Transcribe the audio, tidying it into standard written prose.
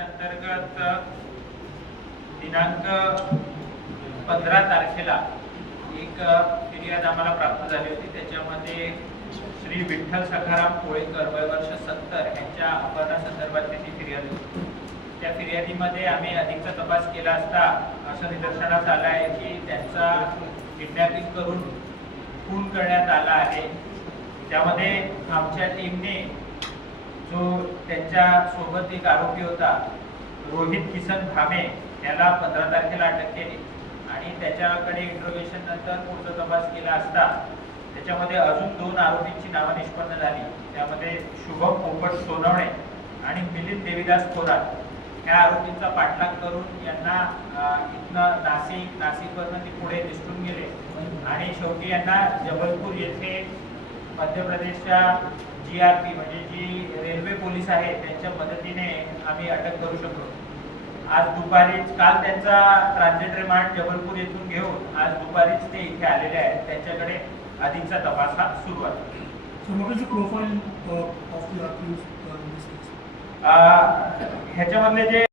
अंतर्गत दिनांक 15 तारखेला एक फिर्याद आम्हाला प्राप्त झाली होती। त्याच्यामध्ये श्री विठ्ठल सखाराम कोळेकर वय वर्ष 70 यांच्या अपहरणासंदर्भातली ती फिर्याद होती। त्या फिर्यादीमध्ये आम्ही अधिकचा तपास केला असता असं निदर्शनास आलं आहे की त्यांचा किडनॅपिंग करून खून करण्यात आला आहे। त्यामध्ये आमच्या टीमने जो त्यांच्या सोबत एक आरोपी होता रोहित किसन धामे याला 15 तारखेला अटक केली आणि त्याच्याकडे इंट्रोगेशन नंतर पुढचा तपास केला असता त्याच्यामध्ये अजून 2 आरोपींची नावं निष्पन्न झाली। त्यामध्ये शुभम पोपट सोनवणे आणि मिलिंद देवीदास थोरात ह्या आरोपींचा पाठलाग करून यांना इथनं नाशिकवरून ते पुढे निसटून गेले आणि शेवटी यांना जबलपूर येथे मध्य प्रदेशच्या GRP म्हणजे जी रेल्वे पोलीस आहे त्यांच्या मदतीने आम्ही अटक करू शकलो। आज दुपारीच काल त्यांचा ट्रान्झिट रिमांड जबलपूर येथून घेऊन आज दुपारीच ते इथे आलेले आहेत। त्यांच्याकडे अधिकचा तपास हा सुरू आहे। So what is the profile of the accused in this case? ह्याच्यामधले जे